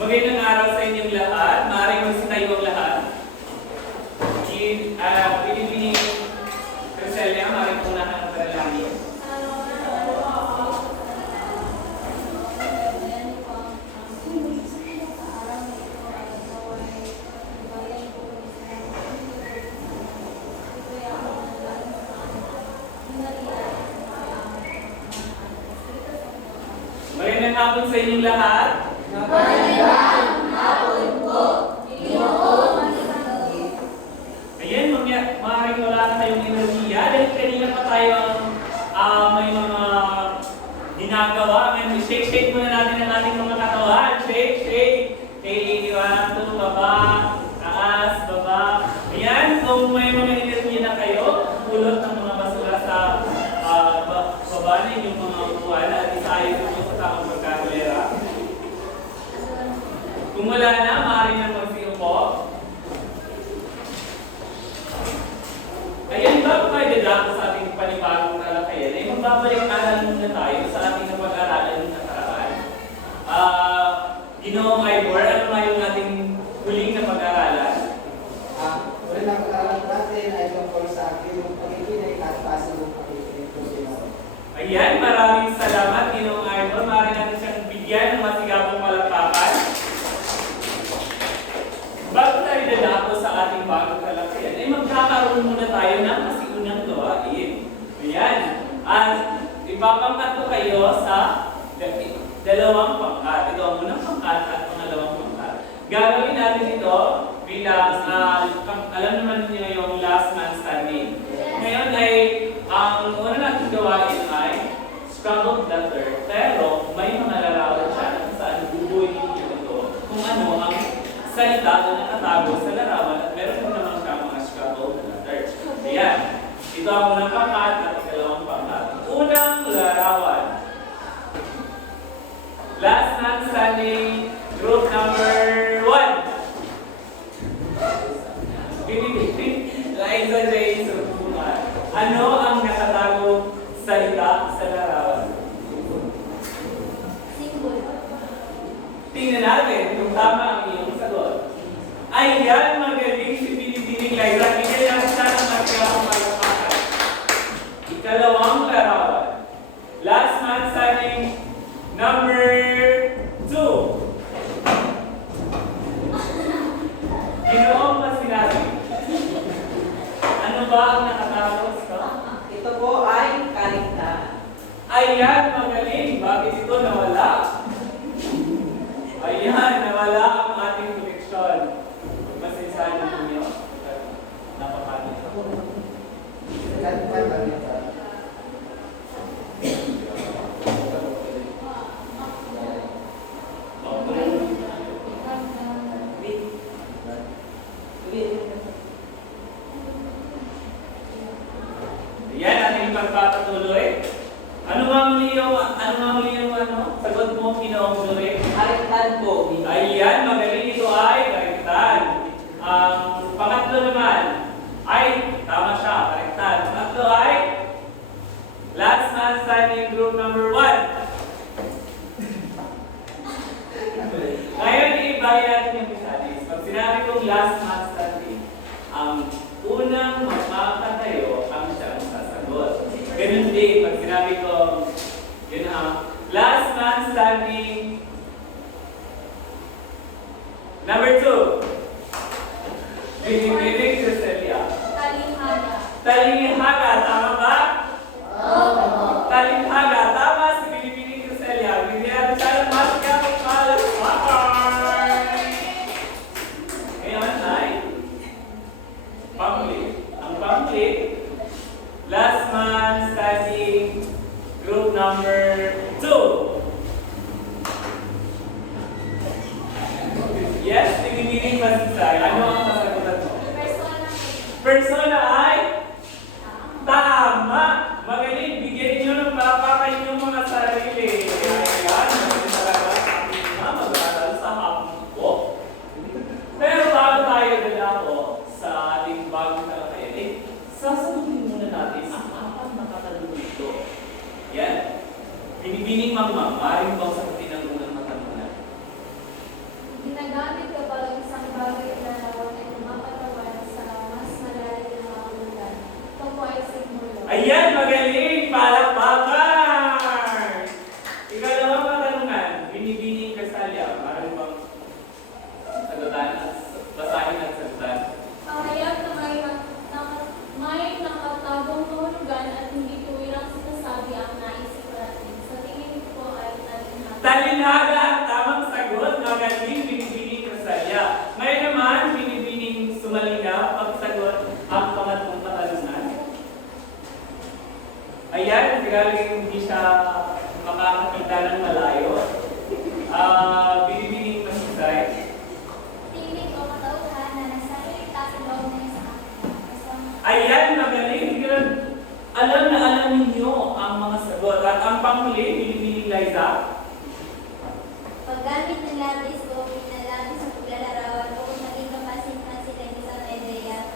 Magandang araw sa inyong lahat. Maaaring magsitayo ang lahat. Pilipini Criselia, maaaring unahan ang panalangin. Magandang hapon sa inyong lahat. Magandang hapon po. Ayan, maaaring wala na kayong enerhiya dahil kanina pa tayo may mga ginagawa. Ngayon, shake muna natin ang ating mga katawan. Shake. Okay, 1, 2, baba, taas, baba. Ayan, kung may mga enerhiya na kayo, pulot ng mga basura sa baba na yung mga upuan at isayos mo sa tamang pagkakulera. Kung wala na, maaari na magsiupo. Ayan, bago tayo dadako sa ating panibagong talakayan, ay magbabalik-aral muna tayo sa ating napag-aralan ng nakaraan. Ginoong Ivor, ano nga yung ating huling na pag-aralan? Ulit na pag-aralan natin ay tungkol sa akin yung pakikinig at pasin ng pakikinig ko sila. Ayan, maraming salamat, Ginoong Ivor. Maaari natin siyang bigyan ng masigabong palakpakan. Bago tayo dadako sa ating bagong talakayan, ay magkakaroon muna tayo ng masiunang gawain. Ayan. At ipapangkat ko kayo sa dalawang pangkat. Ito ang unang pangkat at pangalawang pangkat. Gagawin natin ito bilang, alam naman niyo yung last man standing. Ngayon ay, ang una natin gawain ay scrambled letter. Pero may mga larawan siya kung saan bubuhin niyo ito. Kung ano ang salita na nakatago sa larawan at meron mo naman siya mga scrambled letters. Ayan. Ito ang unang pangkat at ikalawang pangkat. Unang larawan. Last man standing, group number 1. Liza J. Surpungan. Ano ang nakatago salita sa larawan? Tingnan natin kung tama ang iyong sagot. Ayan, magaling si Pinipining Liza. Bigyan lang siya ng magkakang malapakan. Ikalawang larawan. Last man standing, number 2. Ginoong pa sinabi. Ano ba ang nakatapos ko? Ito po ay kaligtahan. Ayan, magaling. Bakit ito nawala? Ayan, nawala ang ating koleksyon. Masinsado ninyo. Napapagod ako. Ayan, ating pagpapatuloy. Ano nga muli yung sagot mo, Ginoong Dore? Kaligtahan po. Ayan, magaling ito ay karektan. Ang pangatlo naman ay, tama siya, karektan. Pangatlo ay, last man standing, group number 1. Ngayon, iibahin natin yung pisalis. Pag sinabi kong last man standing, ang unang magpapatayo ang siyang sasagot. Ganun din, pag sinabi kong, last man standing, number 2. Pinipiling Criselia. Talinghaga, tama ba? Talinghaga, tama si Pinipiling Criselia. Bigyan natin siya ng masikapong palakpakan. Ngayon ay panglit. Ang panglit, last man standing, group number 2. Yes, Pinipiling Masinsay. Ano ang sasagutan mo? Persona ay? Tama! Magaling, bigyan niyo ng palakpakan yung mga sarili. Ayan, magaling talaga ating mag-aaral sa hapon ko. Pero bago tayo dadako sa ating bagong talakayan, sasagutin muna natin ang apat na katanungan ito. Yan. Binibining Mangmang, maaaring bang sagutin ang unang katanungan? Ginagamit kapag ang isang bagay na larawan ay tumapatawan sa mas malalim na mahulugan. Ito po ay simbolo. Ayan, magaling! Palakpakan! Ikalawang katanungan, binibining kasalya. Maaaring bang sagutan, basahin at sagutan? Pahayag na may nakatagong mahulugan at hindi tuwirang sinasabi ang naisip natin. Sa tingin ko ay talinhaga. Talinhaga ang tamang sagot. Magaling, binibining kasalya. Ngayon naman, binibining sumalina. Pagsagot ang pangatlong katanungan. Ayan, siguro hindi siya makakakita ng malayo. Binibining masisay. Tinig o katauhan na nasa iligtas sa loob ng isang Ayan, magaling. Siguro, alam na alam ninyo ang mga sagot. At ang panghuli, binibining Liza. Paggamit ng labis o pinalabis sa paglalarawan o kung maging kapasin-pasin ng isang ideya,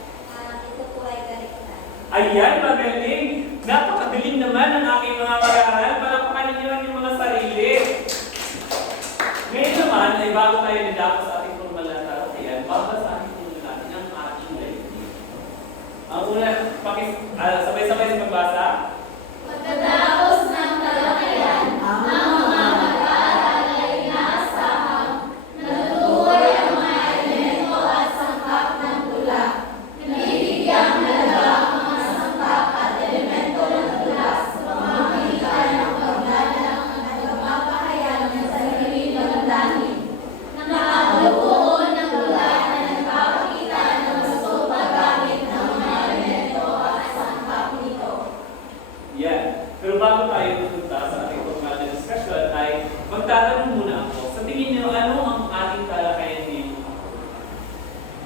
ito po ay karekta. Ayan, magaling. Napakagaling naman ang aking mga mag-aaral. Palakpakan ninyo ang inyong mga sarili. Ngayon naman, ay bago tayo nidako sa ating formal na talakayan, babasahin muna natin ang ating layunin. Ang una, sabay-sabay sa pagbasa. Pagkatapos ng talakayan, ang mga mag-aaral ay inaasahang natutukoy ang mga elemento at sangkap ng tula. Nabibigyang halaga ang mga sangkap at elemento ng tula sa pamamagitan ng paglalang at pagpapahayag ng sarili ng damdamin. Nakakabuo ng tula na nagpapakita ng gusto paggamit ng mga elemento at sangkap nito. Yan. Pero bago tayo pupunta sa ating formal na discussion, ay magtatanong muna ako. Sa tingin niyo, ano ang ating talakayan ngayong ako?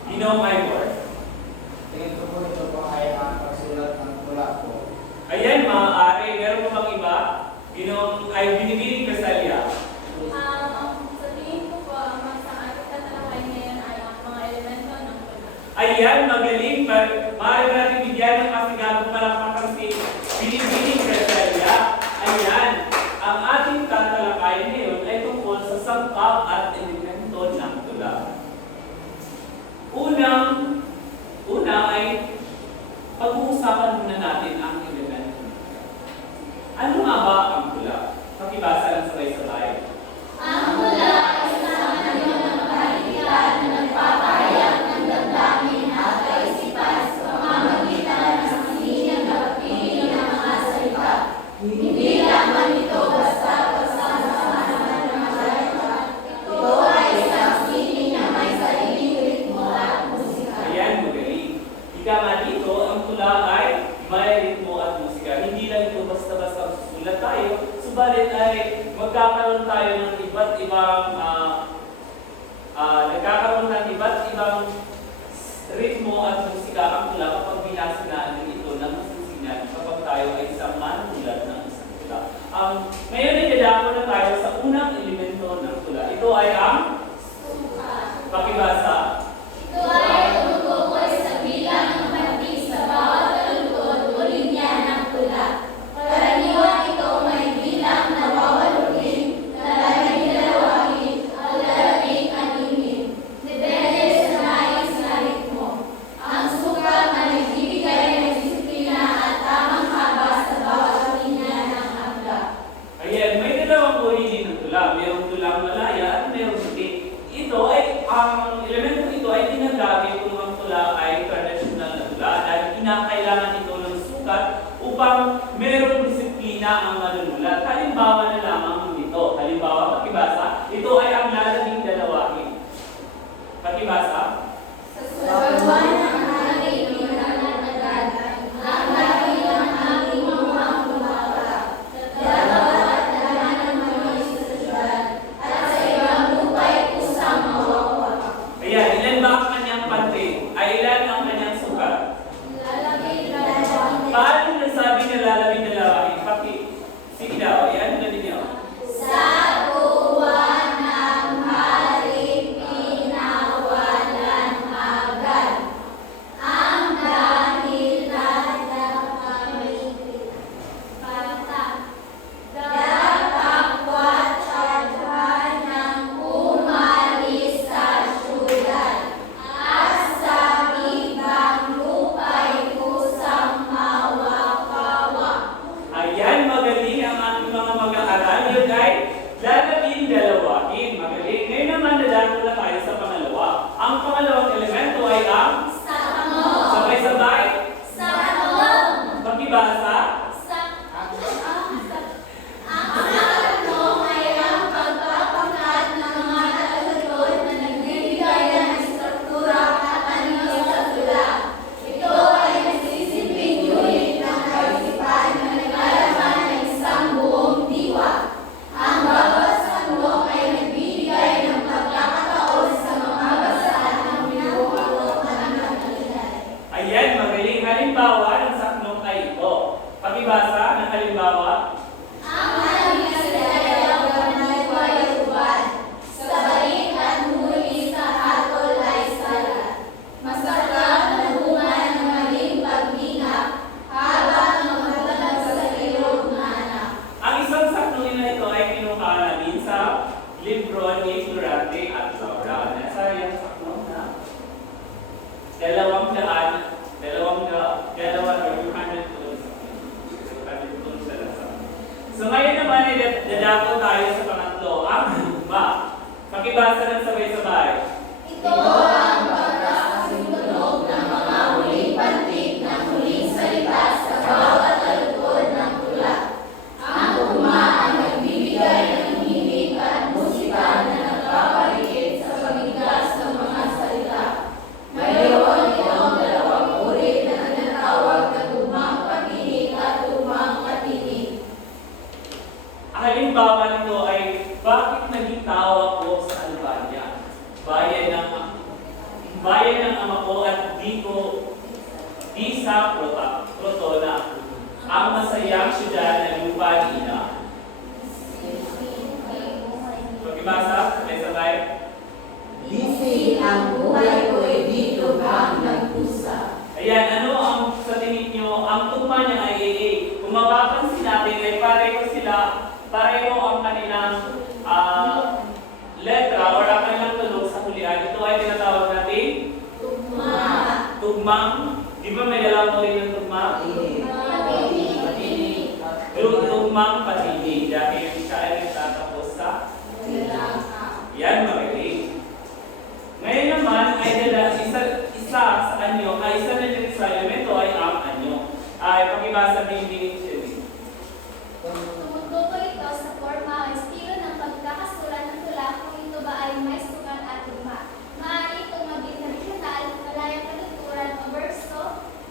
You know my word? Tingin ko po ito po ay ang pagsulat ng tula po. Ayan, maaari. Meron pa bang iba? Ay binibining kasalya. Sa tingin ko po, ang sa ating tatalakayan ngayon ay ang mga elemento ng tula. Ayan, magaling. Maaari natin bigyan ng masigabong palakpakan si binibining kasalya. Ayan, ang ating tatalakayan ngayon ay tungkol sa sangkap at elemento ng tula. Una ay pag-uusapan muna natin ang elemento. Ano nga ba ang tula? Pakibasa lang sabay-sabay. Ang tula ay isang anyo ng kahilihan na nagpapahayag ng damdamin at kaisipan sa pamamagitan ng linyang napapili ng mga salita. Hindi lamang ito basta pagsama-sama ng mga salita. Ito ay isang sining na may sariling ritmo at musika. Ayan, magaling. Ika nga dito, ang tula ay may ritmo at musika. Hindi lang ito basta-basta susulat tayo, subalit ay magkakaroon tayo ng iba't ibang ritmo at musika ang tula kapag binasinaan ito ng masisinyan kapag tayo ay isang manunulat ng isang tula. Ngayon ay dadako na tayo sa unang elemento ng tula. Ito ay ang pakibasa. Ito ay tumutukoy sa bilang ng pantig sa bawat taludtod o linya ng tula. Karaniwan ito may bilang na wawaluhin, lalabing dalawangin, at lalabing animin. Depende sa nais na ritmo. Ang sukat na nagbibigay ng disiplina at tamang haba sa bawat linya ng akda. Ayan, may dalawang uri din ng tula. Mayroong tulang malaya at mayroong hindi. Ang elemento ito ay ginagamit kung ang tula ay traditional na tula dahil kinakailangan ito ng sukat upang mayroong disiplina ang manunulat. Halimbawa na lamang nito. Halimbawa, pakibasa, ito ay ang lalabing dalawahin. Pakibasa. Sa buwan ng aking pinanagagad, ang lagi ng aking mga kumaka. Dalawa at lahat ng mga sa syudad, at sa ibang lupa'y kusang mawawak. Ayan, ilan ba ang kanyang pantig? Ay ilan ang kanyang sukat? Lalagay dalawang Paano nasabi na lalabing dalawahin? Sige daw, yan na ninyo. sa buwan ng libro ni Florante at Laura. Nasa yung sakmo na 200 So ngayon naman ay dadako tayo sa pangatlo, ang tugma. Pakibasa ng sabay-sabay. Ito ang pagkakasunod ng mga huling pantig ng huling salita sa bawat talukod ng tula. Ang tugma ay nagbibigay ng himig at musika na nagpapaligid sa pagbigas ng mga salita. Mayroon itong dalawang uri na tinatawag na tugmang patinig at tugmang katinig. Halimbawa nito ay bakit naging tao ako sa Albania? Bayan ng ama ko at di sa Protona, ang masayang syudad na lupa ni Ina. Pagkibasa, may sabay. Disi ang buhay ko'y di lubhang nagpusa. Ayan, ano ang sa tingin nyo, ang tugma niya ay AA. Kung mapapansin natin ay pareho ang kanilang letra or ang kanilang tunog sa hulihan. Ito ay tinatawag natin tugmang. Di ba may dalawang uri ng tugma? Tugmang patinig. Dahil siya ay nagtatapos sa yan, magaling. Ngayon naman ay isa sa anyo, isa na din sa elemento ay ang anyo. Ay pakibasa din Cherry. Tumutukoy ito sa forma o estilo ng pagkakasulat ng tula kung ito ba ay may sukat at tugma. Maaari itong maging tradisyonal, malayang kaluturan o verso,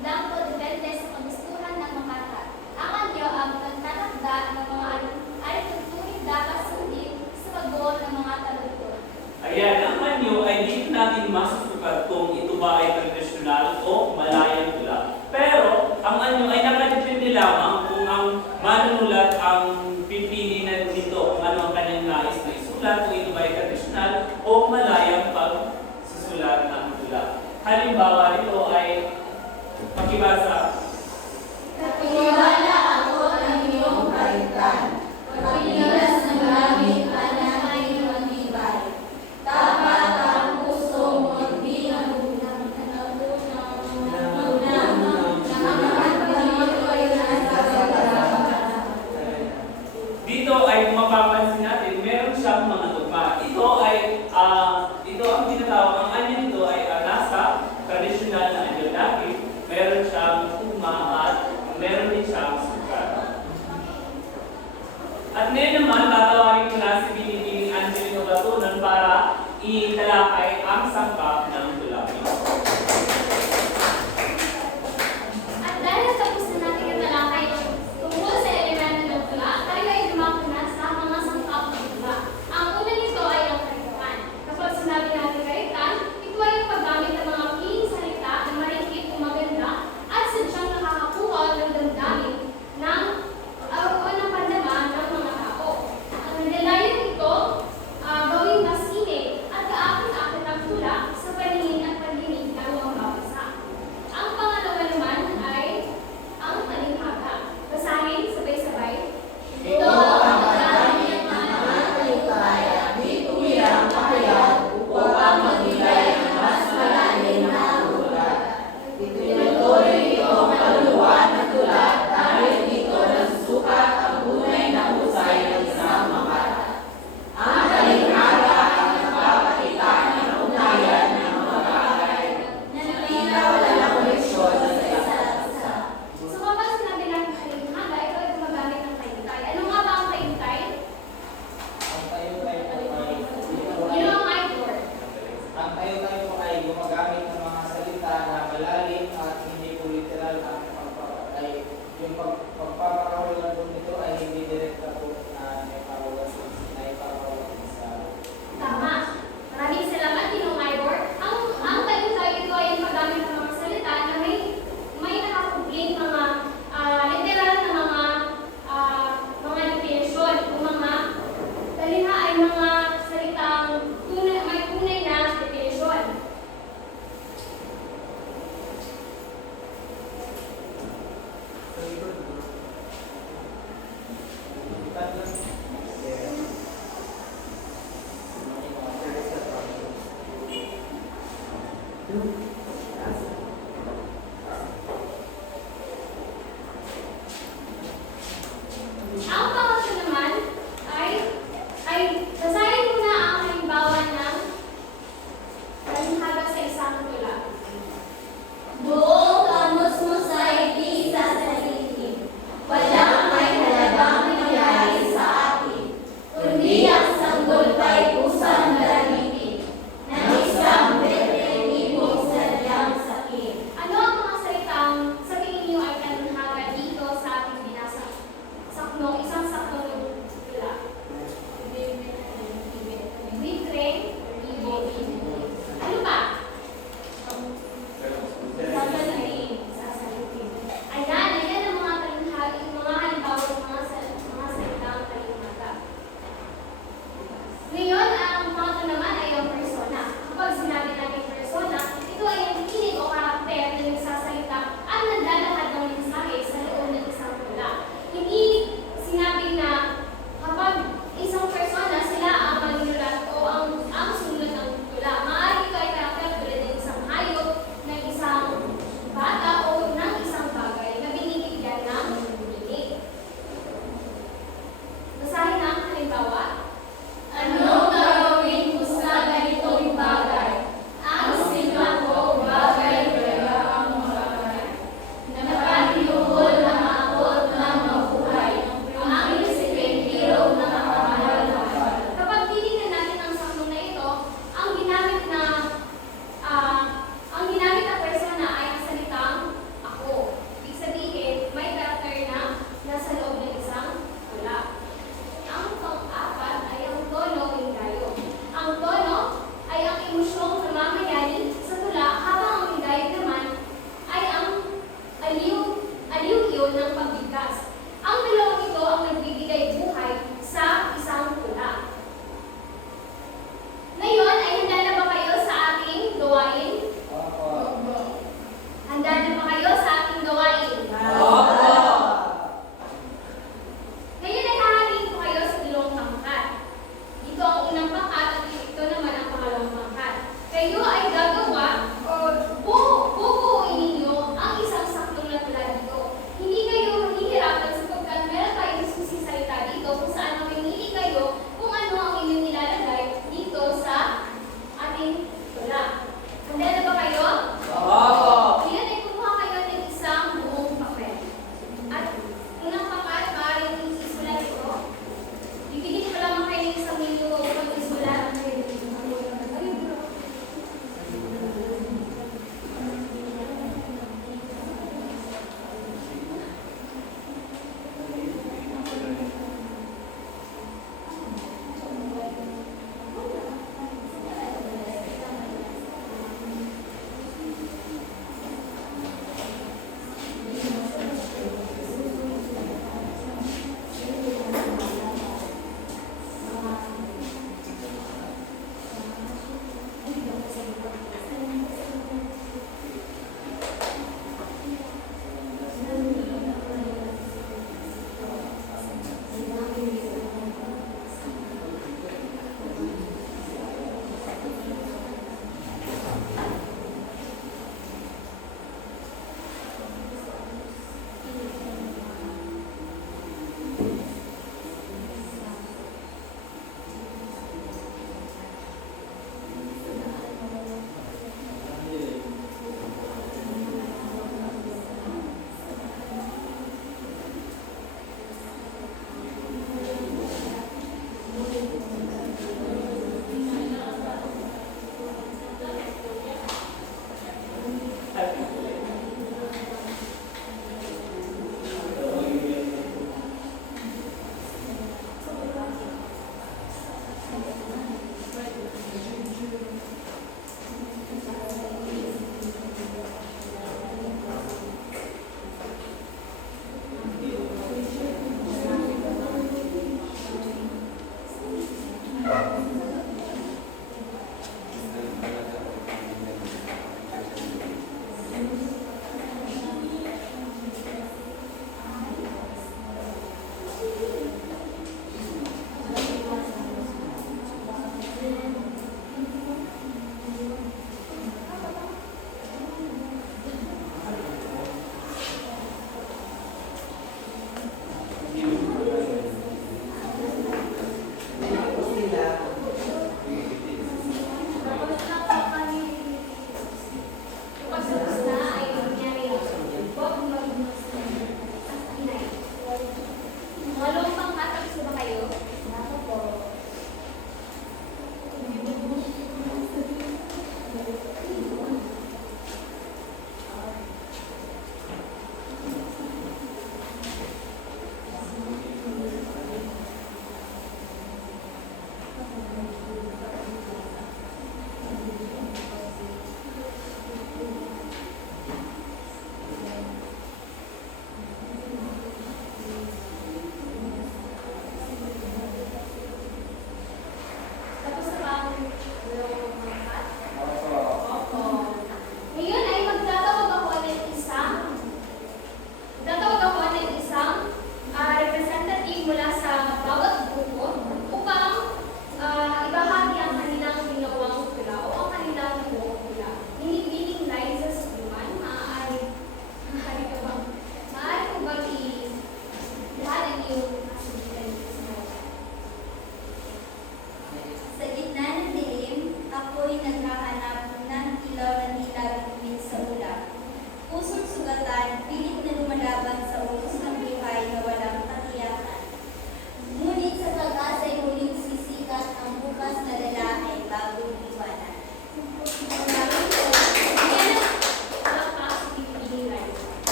dampo depende sa kagustuhan ng makata. Ang anyo ang nagtatakda ng mga ay tuturing dapat sundin sa pagbuo ng mga taludtod. Ayan, ang anyo ay hindi natin masusukat kung ito ba ay tradisyonal o malayang tula. Pero, ang anyo ay nakadepende lamang kung ang manunulat ang pipili na nito kung ano ang kanyang nais na isulat, kung ito ba ay tradisyonal o malayang pagsusulat ng tula. Halimbawa nito ay pakibasa. Kapiniwala ako ng iyong kaitan. Pagpinilas ng langit at ng iyong matibay. Tapat ang puso mo't di nagunang Dito ay kung mapapansin natin, meron siyang mga tugma. Ito ang tinatawag, ang anyo nito ay nasa tradisyonal na anyo dahil meron siyang tugma at meron din siyang sukat. At ngayon naman, tatawagin ko na si Binibining Angelino Batunon para italakay ang sangkap ng tulawi. At dahil tapos na natin yung talakay tungkol sa elemento ng tula, tayo ay dumako na sa mga sangkap ng tula. Ang una nito ay ang karitaan. Kapag sinabi natin karitaan, ito ay ang paggamit ng mga piling salita na marikit o maganda at sadyang nakakakuha ng damdamin ng o ng pandama ng mga tao. Ang nilalayan nito, gawing mas init at kaakit-akit ang tula sa Ang pangatlo naman ay basahin muna ang halimbawa ng talinghaga sa isang tula. Buong kamusmus ay di sasalitin. Walang may halagang nangyari sa atin, kundi ang sanggol pa'y kusang dalangin ng isang perpetibong sa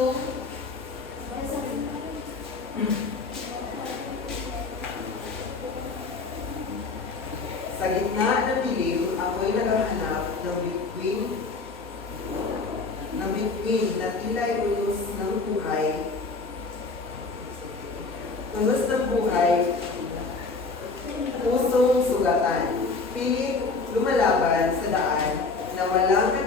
yung Sa gitna ng dilim, ako'y naghahanap ng bituin na tila'y unos ng buhay. Unos ng buhay, pusong sugatan. Pilit lumalaban sa daan na walang